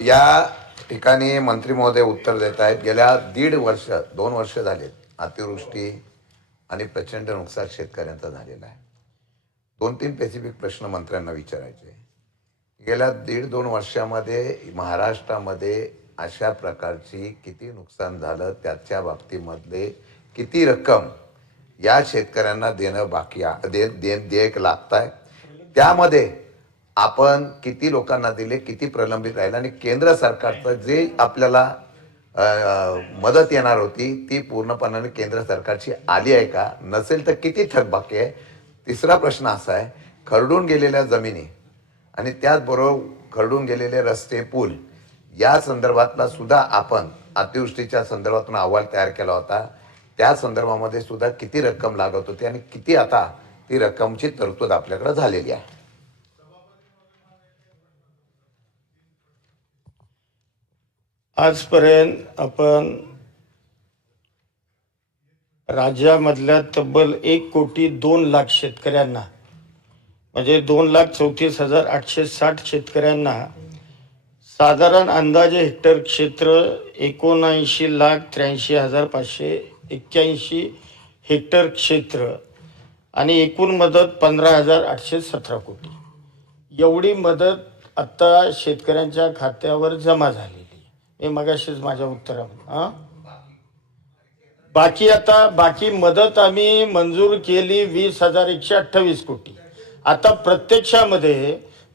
या ठिकाणी मंत्री महोदय उत्तर देत आहेत. गेल्या 2 वर्ष झालेत अतिवृष्टी आणि प्रचंड नुकसान शेतकऱ्यांचं झालेलं आहे. 2-3 स्पेसिफिक प्रश्न मंत्र्यांना विचारायचे. गेल्या 1.5-2 वर्षामध्ये महाराष्ट्रामध्ये अशा प्रकारची किती नुकसान झालं, त्याच्या बाबतीमधले किती रक्कम या शेतकऱ्यांना देणं बाकी देयक लागत आहे, त्यामध्ये आपण किती लोकांना दिले, किती प्रलंबित राहिलं आणि केंद्र सरकारचं जे आपल्याला मदत येणार होती ती पूर्णपणाने केंद्र सरकारची आली आहे का, नसेल तर किती थकबाकी आहे. तिसरा प्रश्न असा आहे, खरडून गेलेल्या जमिनी आणि त्याचबरोबर खरडून गेलेले रस्ते, पूल या संदर्भातला सुद्धा आपण अतिवृष्टीच्या संदर्भातून अहवाल तयार केला होता. त्या संदर्भामध्ये सुद्धा किती रक्कम लागत होती आणि किती आता ती रक्कमची तरतूद आपल्याकडे झालेली आहे. आजपर्यंत आपण राज्यामधल्या तब्बल 1,02,00,000 शेतकऱ्यांना म्हणजे 2,34,860 शेतकऱ्यांना साधारण अंदाजे हेक्टर क्षेत्र 79,83,581 हेक्टर क्षेत्र आणि एकूण मदत 15,817 कोटी एवढी मदत आता शेतकऱ्यांच्या खात्यावर जमा झालेली. मी मगाशीच माझ्या उत्तरामध्ये बाकी मदत आम्ही मंजूर केली 20,128 कोटी. आता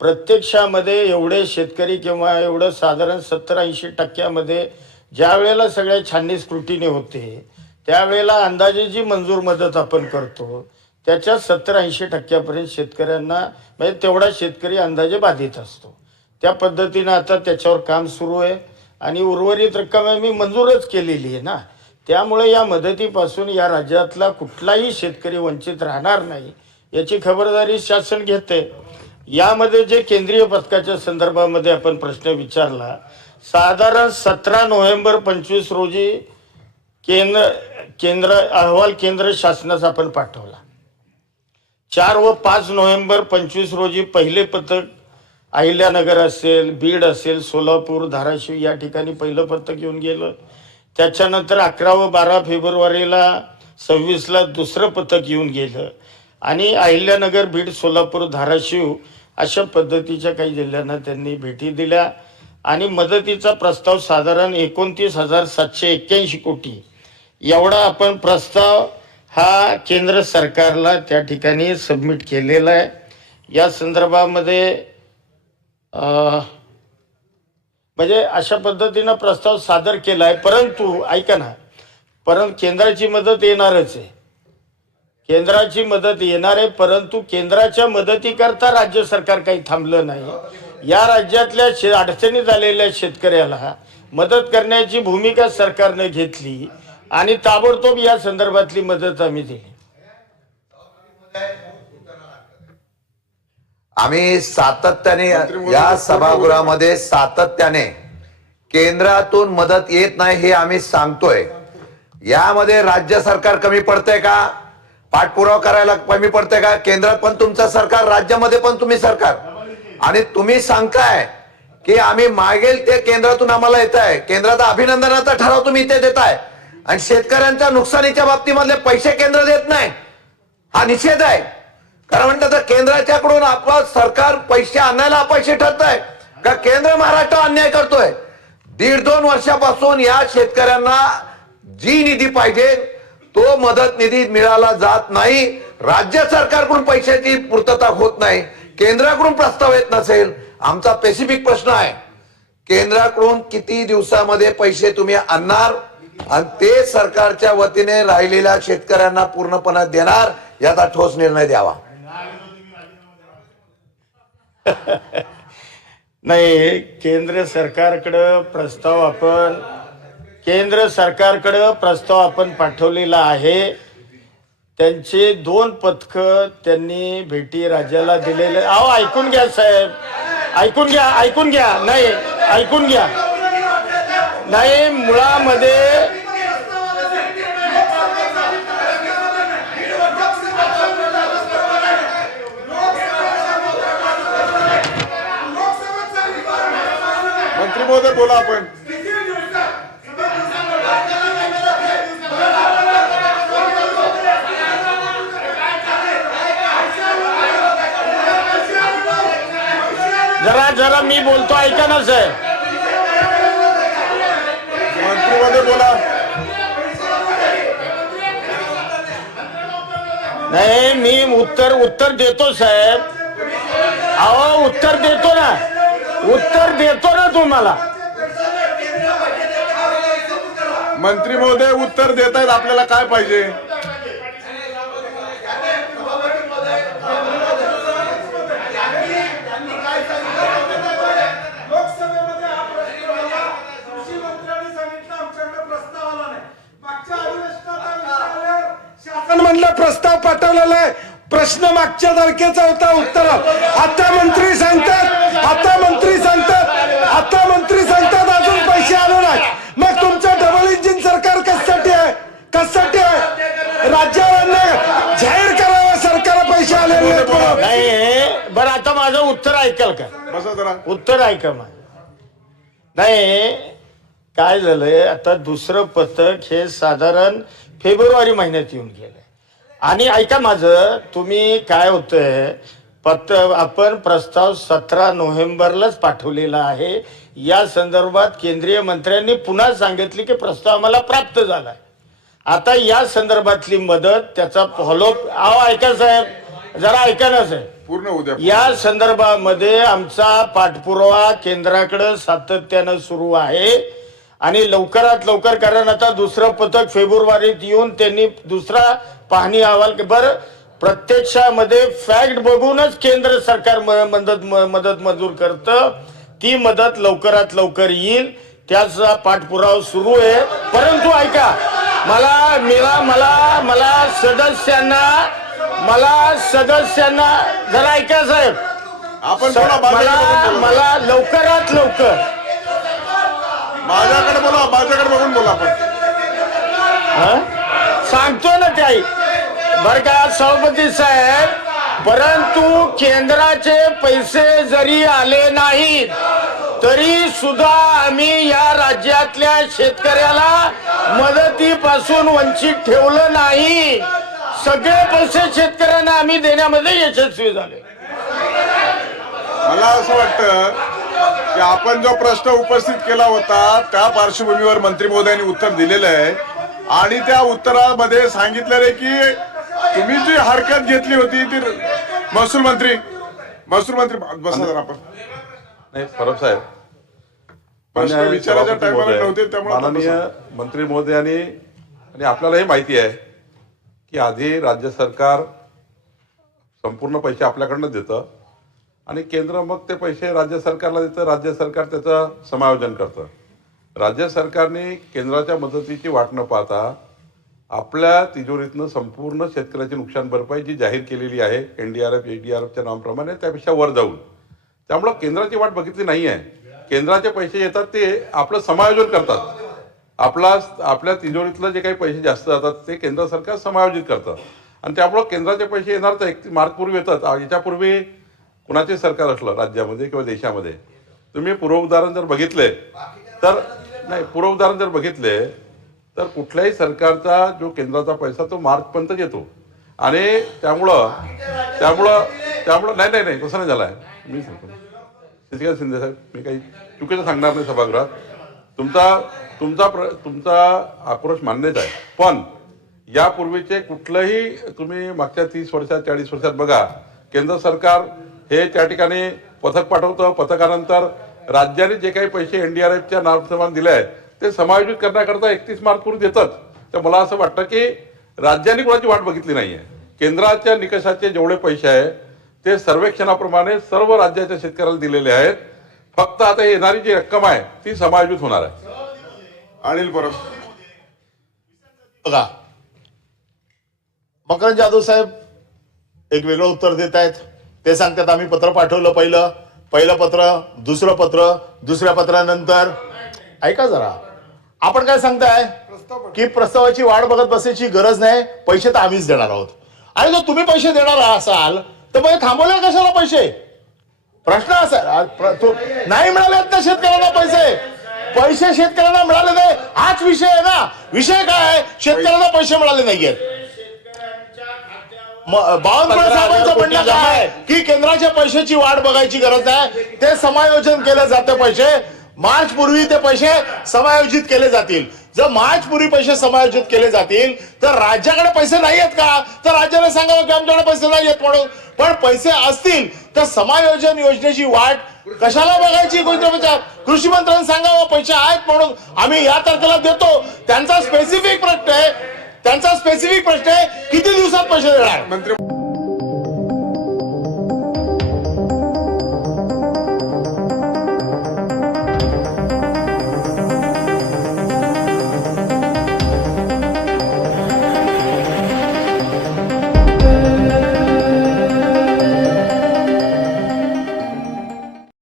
प्रत्यक्षामध्ये एवढे शेतकरी किंवा एवढं साधारण 70-80% ज्या वेळेला सगळ्या छाननी स्क्रुटीने होते त्यावेळेला अंदाजे जी मंजूर मदत आपण करतो त्याच्या 70-80% शेतकऱ्यांना म्हणजे तेवढा शेतकरी अंदाजे बाधित असतो. त्या पद्धतीनं आता त्याच्यावर काम सुरू आहे आणि उर्वरित रक्कम आम्ही मंजूरच केलेली आहे ना. त्यामुळे या मदतीपासून या राज्यातला कुठलाही शेतकरी वंचित राहणार नाही याची खबरदारी शासन घेते. यामध्ये जे केंद्रीय पथकाच्या संदर्भामध्ये आपण प्रश्न विचारला, साधारण 17 नोव्हेंबर 25 रोजी केंद्र अहवाल केंद्र शासनास आपण पाठवला. 4 व 5 नोव्हेंबर 25 रोजी पहिले पथक अहिल्यानगर असेल, बीड असेल, सोलापूर, धाराशिव या ठिकाणी पहिलं पथक येऊन गेलं. त्याच्यानंतर 11 व 12 फेब्रुवारीला 26ला दुसरं पथक येऊन गेलं आणि अहिल्यानगर, बीड, सोलापूर, धाराशिव अशा पद्धतीच्या काही जिल्ह्यांना त्यांनी भेटी दिल्या आणि मदतीचा प्रस्ताव साधारण 29,781 कोटी एवढा आपण प्रस्ताव हा केंद्र सरकारला त्या ठिकाणी सबमिट केलेला आहे. या संदर्भामध्ये म्हणजे अशा पद्धतीनं प्रस्ताव सादर केला आहे. परंतु ऐका ना, केंद्राची मदत येणारच आहे, केंद्राची मदत येणार आहे. परंतु केंद्राच्या मदतीकरता राज्य सरकार काही थांबलं नाही. या राज्यातल्या अडचणीत आलेल्या शेतकऱ्याला मदत करण्याची भूमिका सरकारने घेतली आणि ताबडतोब या संदर्भातली मदत आम्ही दिली. आम्ही सातत्याने या सभागृहामध्ये केंद्रातून मदत येत नाही हे आम्ही सांगतोय. यामध्ये राज्य सरकार कमी पडतंय का, पाठपुरावा करायला कमी पडतंय का? केंद्रात पण तुमचं सरकार, राज्यामध्ये पण तुम्ही सरकार, आणि तुम्ही सांगताय की आम्ही मागेल ते केंद्रातून आम्हाला येत आहे. केंद्राचा अभिनंदनाचा ठराव तुम्ही इथे देताय आणि शेतकऱ्यांच्या नुकसानीच्या बाबतीमधले पैसे केंद्र देत नाही, हा निषेध आहे. कारण म्हणतात केंद्राच्याकडून आपलं सरकार पैसे आणायला अपयशी ठरत आहे का केंद्र महाराष्ट्र अन्याय करतोय. 1.5-2 वर्षापासून या शेतकऱ्यांना जी निधी पाहिजे तो मदत निधी मिळाला जात नाही. राज्य सरकारकडून पैशाची पूर्तता होत नाही, केंद्राकडून प्रस्ताव येत नसेल. आमचा स्पेसिफिक प्रश्न आहे, केंद्राकडून किती दिवसामध्ये पैसे तुम्ही आणणार आणि ते सरकारच्या वतीने राहिलेल्या शेतकऱ्यांना पूर्णपणे देणार याचा ठोस निर्णय द्यावा. नाही, केंद्र सरकारकडे प्रस्ताव आपण पाठवलेला आहे. त्यांचे 2 पथक त्यांनी भेटी राज्याला दिलेले. अहो ऐकून घ्या साहेब, ऐकून घ्या. नाही, ऐकून घ्या. नाही, मुळामध्ये मंत्री महोदय बोला आपण. जरा मी बोलतो ऐका ना साहेब. मंत्री महोदय बोला. नाही मी उत्तर देतो साहेब. अहो उत्तर देतो ना तुम्हाला. मंत्री महोदय उत्तर देत आहेत. आपल्याला काय पाहिजे? म्हणलं प्रस्ताव पाठवलेला आहे. प्रश्न मागच्या तारखेचा होता. उत्तर आता मंत्री सांगतात अजून पैसे आले नाही. मग तुमचं डबल इंजिन सरकार कशासाठी आहे? राज्यावर जाहीर करावं सरकार पैसे आले नाही. बरं आता माझं उत्तर ऐकाल का? बसा जरा. उत्तर ऐका माझं. नाही काय झालंय आता दुसरं पथक हे साधारण फेब्रुवारी महिन्यात येऊन गेलंय. आणि ऐका माझं, तुम्ही काय होतंय आपण प्रस्ताव 17 नोव्हेंबरलाच पाठवलेला आहे. या संदर्भात केंद्रीय मंत्र्यांनी पुन्हा सांगितले की प्रस्ताव आम्हाला प्राप्त झालाय. आता या संदर्भातली मदत त्याचा फॉलोअप ऐका साहेब, जरा ऐका ना साहेब. पूर्ण उद्या या संदर्भामध्ये आमचा पाठपुरावा केंद्राकडे सातत्यानं सुरू आहे आणि लवकरात लवकर, कारण आता दुसरं पथक फेब्रुवारीत येऊन त्यांनी दुसरा पाहणी अहवाल. बरं प्रत्यक्षामध्ये फॅक्ट बघूनच केंद्र सरकार मदत मंजूर करतं. ती मदत लवकरात लवकर येईल त्याचा पाठपुरावा सुरू आहे. परंतु ऐका मला सदस्यांना जरा ऐका साहेब. आपण बोला. मला लवकरात लवकर माझ्याकडे बघून बोला आपण. सांगतो ना ते बर का सभापती साहेब. परंतु केंद्राचे पैसे जरी आले नाहीत तरी सुद्धा आम्ही या राज्यातल्या शेतकऱ्याला मदतीपासून वंचित ठेवलं नाही. सगळे पैसे शेतकऱ्यांना आम्ही देण्यामध्ये यशस्वी झाले. मला असं वाटतं की आपण जो प्रश्न उपस्थित केला होता त्या पार्श्वभूमीवर मंत्री महोदयांनी उत्तर दिलेलं आहे. आणि त्या उत्तरामध्ये सांगितलेलं आहे की तुम्ही जी हरकत घेतली होती ती महसूल मंत्री बसा जरा आपण. नाही परब साहेब, प्रश्न विचारायच्या टायमाला नव्हते त्यामुळे माननीय मंत्री महोदयांनी आणि आपल्यालाही माहिती आहे की आधी राज्य सरकार संपूर्ण पैसे आपल्याकडनं देतं आणि केंद्र मग ते पैसे राज्य सरकारला देतं. राज्य सरकार त्याचं समायोजन करतं. राज्य सरकारने केंद्राच्या मदतीची वाट न पाहता आपल्या तिजोरीतनं संपूर्ण शेतकऱ्याची नुकसान भरपाई जी जाहीर केलेली आहे NDRF HDRFच्या नावाप्रमाणे त्यापेक्षा वर जाऊन, त्यामुळं केंद्राची वाट बघितली नाही आहे. केंद्राचे पैसे येतात ते आपलं समायोजन करतात. आपल्या तिजोरीतलं जे काही पैसे जास्त जातात ते केंद्र सरकार समायोजित करतं आणि त्यामुळं केंद्राचे पैसे येणार तर 31 मार्चपूर्वी येतात. याच्यापूर्वी कुणाचे सरकार असलं राज्यामध्ये किंवा देशामध्ये, तुम्ही पूर्वउदाहरण जर बघितले तर कुठल्याही सरकारचा जो केंद्राचा पैसा तो मार्चपर्यंत येतो. आणि त्यामुळं नाही तसं नाही झालं आहे. मी सांगतो शशिकांत शिंदे साहेब, मी काही चुकीचं सांगणार नाही सभागृहात. तुमचा आक्रोश मान्यच आहे. पण यापूर्वीचे कुठलंही तुम्ही मागच्या 30 वर्षात 40 वर्षात बघा, केंद्र सरकार हे त्या ठिकाणी पथक पाठवतं. पथकानंतर राज्याने जे काही पैसे NDRFच्या नावाप्रमाणे दिले आहेत ते समायोजित करण्याकरता 31 मार्चपूर्वी देतात. तर मला असं वाटतं की राज्यांनी कोणाची वाट बघितली नाही आहे. केंद्राच्या निकषाचे जेवढे पैसे आहेत ते सर्वेक्षणाप्रमाणे सर्व राज्याच्या शेतकऱ्याला दिलेले आहेत. फक्त आता येणारी जी रक्कम आहे ती समायोजित होणार आहे. अनिल परब बघा, मकरंद जाधव साहेब एक वेगळं उत्तर देत आहेत. ते सांगतात आम्ही पत्र पाठवलं, पहिलं पत्र, दुसरं पत्र, दुसऱ्या पत्रानंतर. ऐका जरा, आपण काय सांगताय की प्रस्तावाची वाट बघत बसायची गरज नाही, पैसे तर आम्हीच देणार आहोत. आणि जर तुम्ही पैसे देणार असाल तर मग थांबवले कशाला पैसे? प्रश्न असा नाही मिळाले ना शेतकऱ्यांना पैसे. पैसे शेतकऱ्यांना मिळाले नाही हाच विषय आहे ना. विषय काय आहे, शेतकऱ्यांना पैसे मिळाले नाहीयेत. बावनकुळे साहेबांचं म्हणणं काय की केंद्राच्या पैशाची वाट बघायची गरज आहे, ते समायोजन केलं जातं. पैसे मार्च पूर्वी ते पैसे समायोजित केले जातील. जर मार्च पूर्वी पैसे समायोजित केले जातील तर राज्याकडे पैसे नाही आहेत का, तर राज्याला सांगावं की आमच्याकडे पैसे नाही आहेत म्हणून. पण पैसे असतील तर समायोजन योजनेची वाट कशाला बघायची. कृषी मंत्र्यांनी सांगावं पैसे आहेत म्हणून आम्ही या तारखेला देतो. त्यांचा स्पेसिफिक प्रश्न आहे किती दिवसात पैसे देणार. मंत्री